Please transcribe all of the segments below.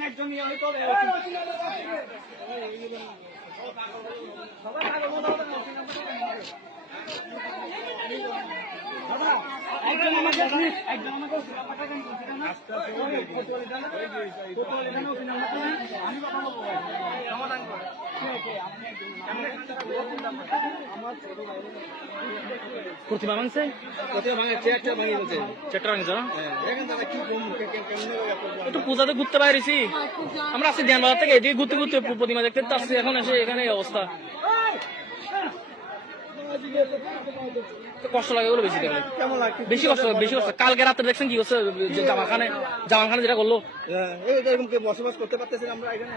একজন ইয়ে আমাকে একজন আমাকে ওসি নাম্বারটা দেন, ওসি নাম্বার। আমি বলব সমাধান করে। প্রতিমা ভাঙছে কোথায় ভাঙে? চেয়ারটা ভাঙিয়ে দিয়েছে। চেট্টা ভাঙছে না? হ্যাঁ। একটু পূজাতে ঘুরতে বাইরেছি আমরা আসছি ধ্যান বাজার থেকে এদিকে ঘুরতে ঘুরতে প্রতিমা দেখতে তো আসছি এখন এসে এখানে অবস্থা। কষ্ট লাগে বলে বেশি দেখলে বেশি কষ্ট বেশি কষ্ট। কালকে রাতে দেখছেন কি করছে যে জামা খানে জামা খানে যেটা করল। হ্যাঁ, এরকম বসবাস করতে পারতেছেন আমরা এখানে?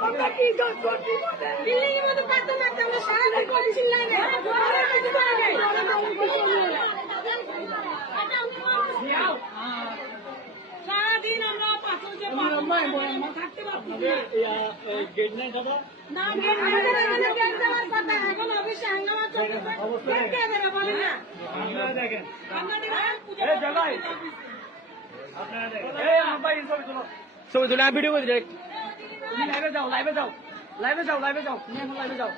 আমরা কি দোষ করছি বিল্ডিং এর মধ্যে পাথর রাখতে আমরা সারাদিন করছি না আমরা কিছু করে নাই সারাদিন আমরা পাথর যে থাকতে পারছি না গেট নাই। না গেট ছবি তুলো ভিডিও করে লাইভে যাও লাইভে যাও। লাইভে যাও লাইভে যাও। লাইভে যাও।